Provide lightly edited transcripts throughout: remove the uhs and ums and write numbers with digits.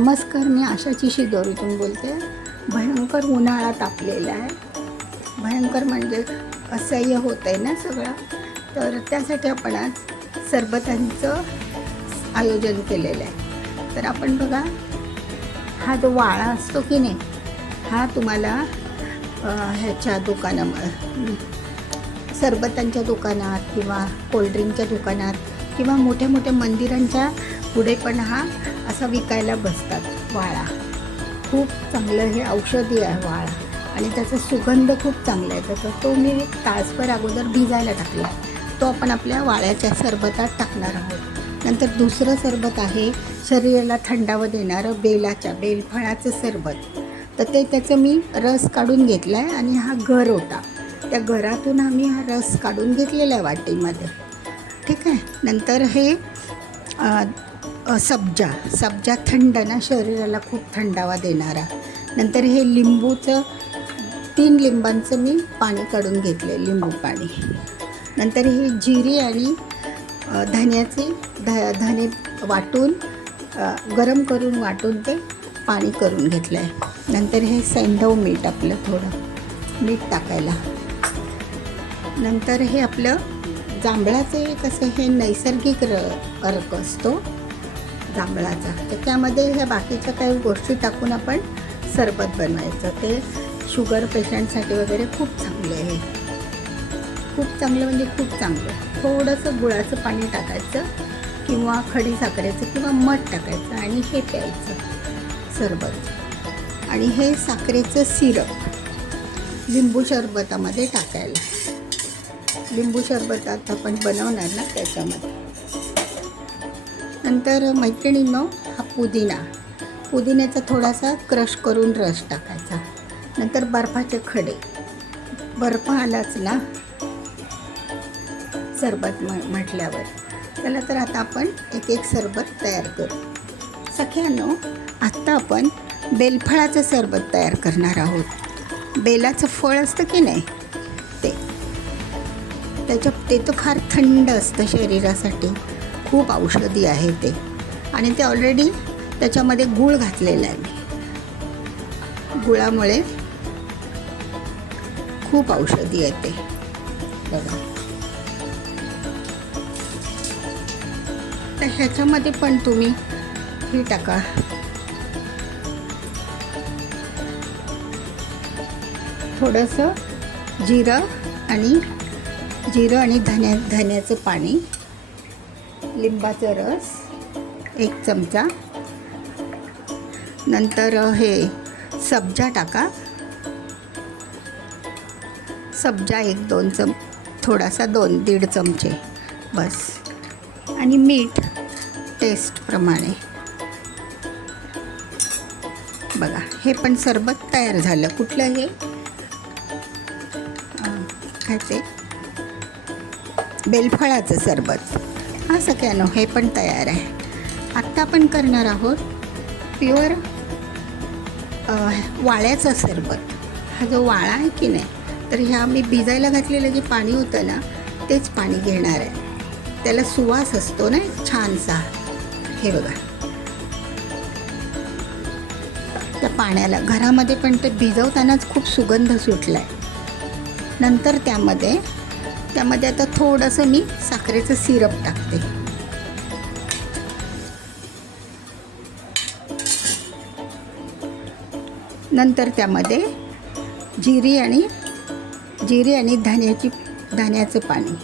नमस्कार, मी आशाची शिदोरीतून बोलते. भयंकर उन्हाळा तापलेला आहे. भयंकर म्हणजे असह्य होत आहे ना सगळं. तर त्यासाठी आपण आज सरबतांचं आयोजन केलेलं आहे. तर आपण बघा, हा जो वाळा असतो की नाही, हा तुम्हाला ह्याच्या दुकानामध्ये, सरबतांच्या दुकानात किंवा कोल्ड्रिंकच्या दुकानात किंवा मोठ्या मोठ्या मंदिरांच्या पुढे पण हा असा विकायला बसतात. वाळा खूप चांगलं, हे औषधी आहे वाळा, आणि त्याचा सुगंध खूप चांगला आहे. त्याचा तो मी तासभर अगोदर भिजायला टाकला. तो आपण आपल्या वाळ्याच्या सरबतात टाकणार आहोत. नंतर दुसरं सरबत आहे शरीराला थंडावा देणारं बेलफळाचं सरबत. तर त्याचं मी रस काढून घेतला आहे आणि हा गर होता, त्या घरातून आम्ही हा रस काढून घेतलेला आहे वाटीमध्ये. ठीक आहे. नंतर हे सब्जा थंड ना, शरीराला खूप थंडावा देणारा. नंतर हे लिंबूचं 3 लिंबांचं मी पाणी काढून घेतले, लिंबू पाणी. नंतर हे जिरे आणि धने वाटून, गरम करून वाटून ते पाणी करून घेतलं आहे. नंतर हे सैंधव मीठ, आपलं थोडं मीठ टाकायला. नंतर हे आपलं जांभळाचे, कसं हे नैसर्गिक अर्क असतो जांभळाचा, तर त्यामध्ये ह्या बाकीच्या काही गोष्टी टाकून आपण सरबत बनवायचं. ते शुगर पेशंटसाठी वगैरे खूप चांगलं आहे. खूप चांगलं म्हणजे खूप चांगलं. थोडंसं गुळाचं पाणी टाकायचं किंवा खडी साखरेचं किंवा मध टाकायचं आणि हे प्यायचं सरबत. आणि हे साखरेचं सिरप लिंबू सरबतामध्ये टाकायला. लिंबू सरबतात आपण बनवणार ना त्याच्यामध्ये. नंतर मैत्रिणींनो, हा पुदिन्याचा थोडासा क्रश करून रस टाकायचा. नंतर बर्फाचे खडे, बर्फ आलाच ना सरबत म्हटल्यावर. चला तर आता आपण एक सरबत तयार करू. सख्यांनो, आत्ता आपण बेलफळाचं सरबत तयार करणार आहोत. बेलाचं फळ असतं की नाही, ते तर फार थंड असतं शरीरासाठी, खूप औषधी आहे ते. आणि ते ऑलरेडी त्याच्यामध्ये गूळ घातलेला आहे मी. गुळामुळे खूप औषधी आहे ते. बघा, तर ह्याच्यामध्ये पण तुम्ही हे टाका, थोडंसं जिरं आणि धन्याचं पाणी, लिंबाचा रस 1 चमचा. नंतर हे सब्जा टाका, सब्जा 1-2 थोडासा 2-1.5 चमचे बस. आणि मीठ टेस्टप्रमाणे. बघा, हे पण सरबत तयार झालं. कुठलं हे काय ते बेलफळाचं सरबत. हा सगळ्यांनो, हे पण तयार आहे. आत्ता आपण करणार आहोत प्युअर वाळ्याचं सरबत. हा जो वाळा आहे की नाही, तर ह्या मी भिजायला घातलेलं जे पाणी होतं ना, तेच पाणी घेणार आहे. त्याला सुवास असतो ना छानसा. हे बघा, त्या पाण्याला घरामध्ये पण ते भिजवतानाच खूप सुगंध सुटला आहे. नंतर त्यामध्ये आता थोडंसं मी साखरेचं सिरप टाकते. नंतर त्यामध्ये जिरे आणि धन्याचं पाणी,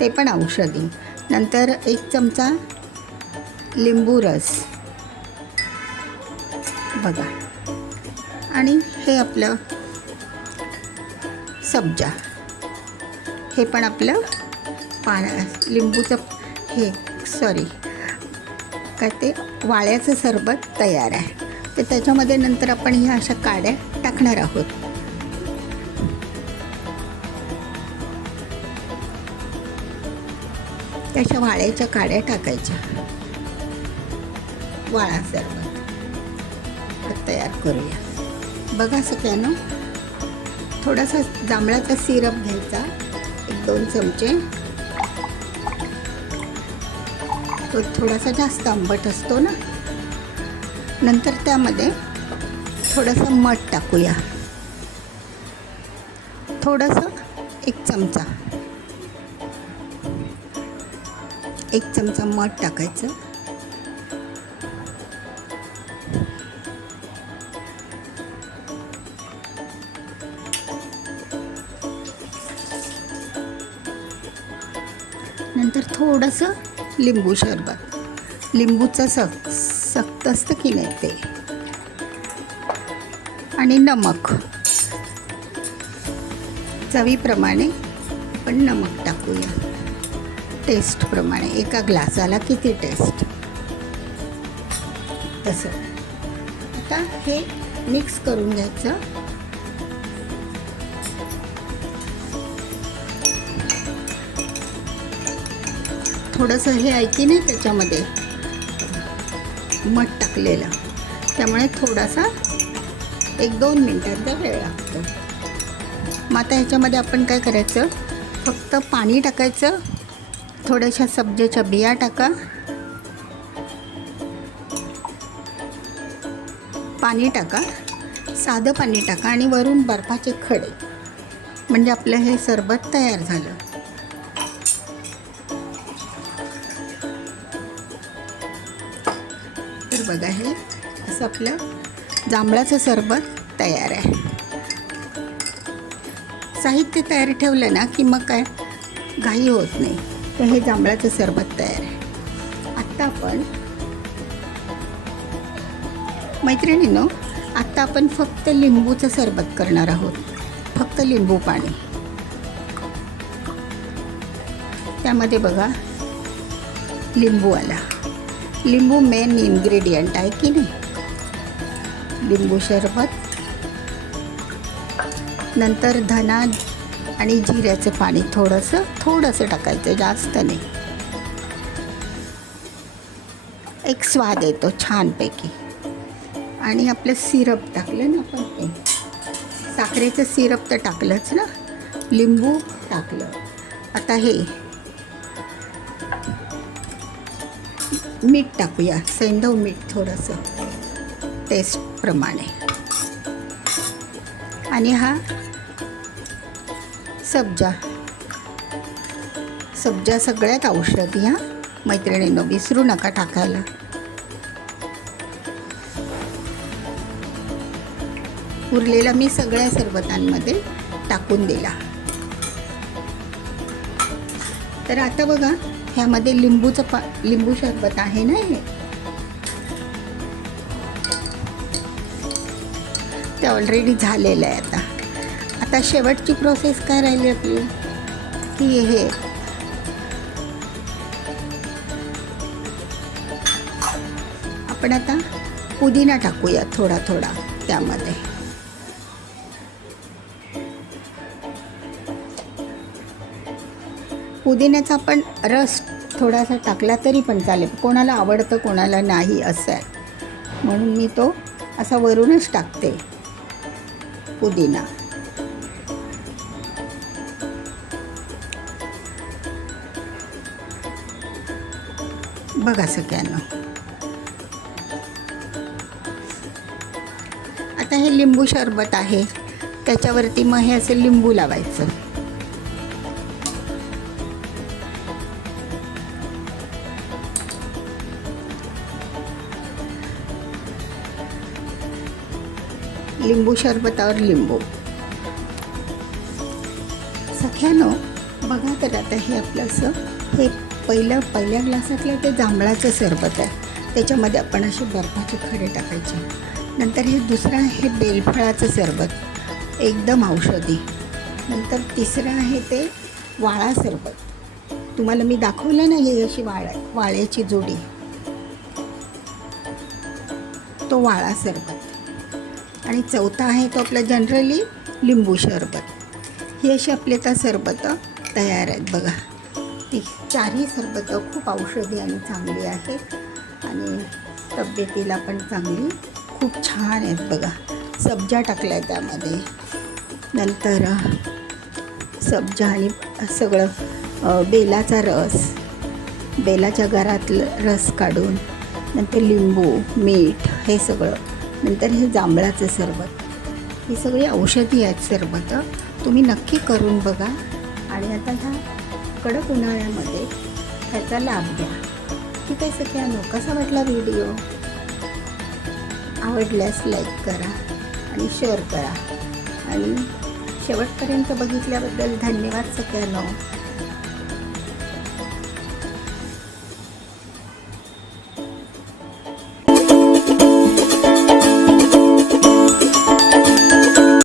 ते पण औषधी. नंतर 1 चमचा लिंबू रस. बघा, आणि हे आपलं सब्जा, हे पण आपलं लिंबूचं वाळ्याचं सरबत तयार आहे. तर त्याच्यामध्ये नंतर आपण ह्या अशा काड्या टाकणार आहोत. त्याच्या वाळ्याच्या काड्या टाकायच्या. वाळा सरबत तयार करूया. बघा सगळ्यांना, थोडासा जांभळाचा सिरप घ्यायचा, 1-2 चमचे. तो थोडासा जास्त आंबट असतो ना, नंतर त्यामध्ये थोडंसं मध टाकूया, थोडंसं 1 चमचा मध टाकायचं. नंतर थोडंसं लिंबू सरबत, लिंबूचं सक्त असतं की नाही ते, आणि नमक चवीप्रमाणे आपण नमक टाकूया, टेस्टप्रमाणे. एका ग्लासाला किती टेस्ट तसं. आता हे मिक्स करून घ्यायचं. थोडंसं हे आहे की नाही त्याच्यामध्ये मध टाकलेलं, त्यामुळे थोडासा 1-2 मिनिटांचा वेळ लागतो. मग आता ह्याच्यामध्ये आपण काय करायचं, फक्त पाणी टाकायचं, थोड्याशा सब्जेच्या बिया टाका, पाणी टाका, साधं पाणी टाका आणि वरून बर्फाचे खडे, म्हणजे आपलं हे सरबत तयार झालं. तर बघा, हे असं आपलं जांभळाचं सरबत तयार आहे. साहित्य तयार ठेवलं ना की मग काय घाई होत नाही. तर हे जांभळाचं सरबत तयार आहे. आत्ता आपण मैत्रिणींनो, आत्ता आपण फक्त लिंबूचं सरबत करणार आहोत, फक्त लिंबू पाणी. त्यामध्ये बघा लिंबू आला. लिंबू मेन इन्ग्रेडियंट आहे की नाही. लिंबू सरबत, नंतर धना आणि जिऱ्याचं पाणी थोडंसं टाकायचं, जास्त नाही. एक स्वाद येतो छानपैकी. आणि आपलं सिरप टाकलं ना आपण, ते साखरेचं सिरप तर टाकलंच ना, लिंबू टाकलं. आता हे मीठ टाकूया, सैंधव मीठ थोडंसं टेस्टप्रमाणे. आणि हा सब्जा सगळ्यात औषधी, ह्या मैत्रिणींनो, विसरू नका टाकायला. उरलेला मी सगळ्या सरबतांमध्ये टाकून दिला. तर आता बघा, ह्यामध्ये लिंबू सरबत आहे ना, हे ते ऑलरेडी झालेलं आहे. आता शेवटची प्रोसेस काय राहिली आपली, की हे आपण आता पुदिना टाकूया थोडा त्यामध्ये. पुदिन्याचा आपण रस थोडासा टाकला तरी पण चालेल, कोणाला आवडतं कोणाला नाही असं आहे, म्हणून मी तो असा वरूनच टाकते पुदिना. बघा सगळ्यांना, आता हे लिंबू सरबत आहे, त्याच्यावरती मग हे असं लिंबू लावायचं. लिंबू सरबतावर लिंबू. सख्यानो बघा, तर आता हे आपलं असं हे पहिल्या ग्लासातलं ते जांभळाचं सरबत आहे, त्याच्यामध्ये आपण असे बर्फाचे खडे टाकायचे. नंतर हे दुसरं आहे बेलफळाचं सरबत, एकदम औषधी. नंतर तिसरं आहे ते वाळा सरबत, तुम्हाला मी दाखवलं ना, हे अशी वाळ्याची जोडी, तो वाळा सरबत. आणि चौथा आहे तो आपला जनरली लिंबू सरबत. ही अशी आपली आता सरबतं तयार आहेत बघा. ती चारही सरबतं खूप औषधी आणि चांगली आहेत आणि तब्येतीला पण चांगली, खूप छान आहेत बघा. सब्जा टाकला आहे त्यामध्ये, नंतर सब्जा आणि सगळं बेलाचा रस, बेलाच्या गरातलं रस काढून नंतर लिंबू, मीठ हे सगळं, नंतर हे जांभळाचं सरबत, ही सगळी औषधी आहेत सरबत. तुम्ही नक्की करून बघा आणि आता ह्या कडक उन्हाळ्यामध्ये ह्याचा लाभ घ्या. ठीक आहे सगळ्यांनो, कसा वाटला व्हिडिओ? आवडल्यास लाईक करा आणि शेअर करा आणि शेवटपर्यंत बघितल्याबद्दल धन्यवाद सगळ्यांनो.